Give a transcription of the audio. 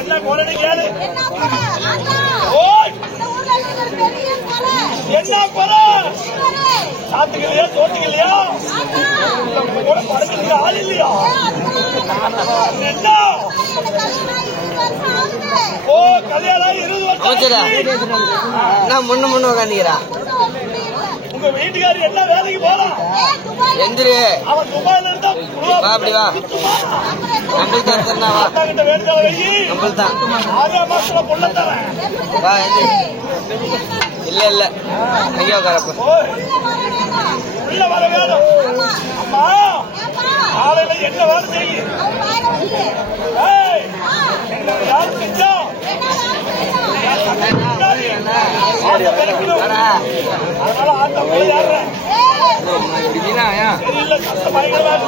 என்ன குரடி கேளு. என்ன குறை சாத்துக்கலையா தோட்டுக்கலையா கூட படத்துக்கு ஆள் இல்லையா? என்ன ஓ கல்யாணம் 20 வருஷம் முன்னு உட்காந்துக்கிறா. உங்க வீட்டுக்காரி என்ன வேலைக்கு போறான்? எந்திரு அவன் துபாயில இருந்தா அப்படி வா. நம்மளுக்கு கிட்ட வேண்டுதல வை. நம்மளுக்கு தான் 6 மாசத்துல பொண்ண தரேன். வா எந்திரு. இல்ல இல்ல ஐயோ கரப்ப உள்ள வர வேணும். அம்மா காலையில என்ன வேலை செய்ய? யாரு செஞ்சா அதனால ஆட்டம் யாரு இல்ல கஷ்டமாயிக்கலாம்.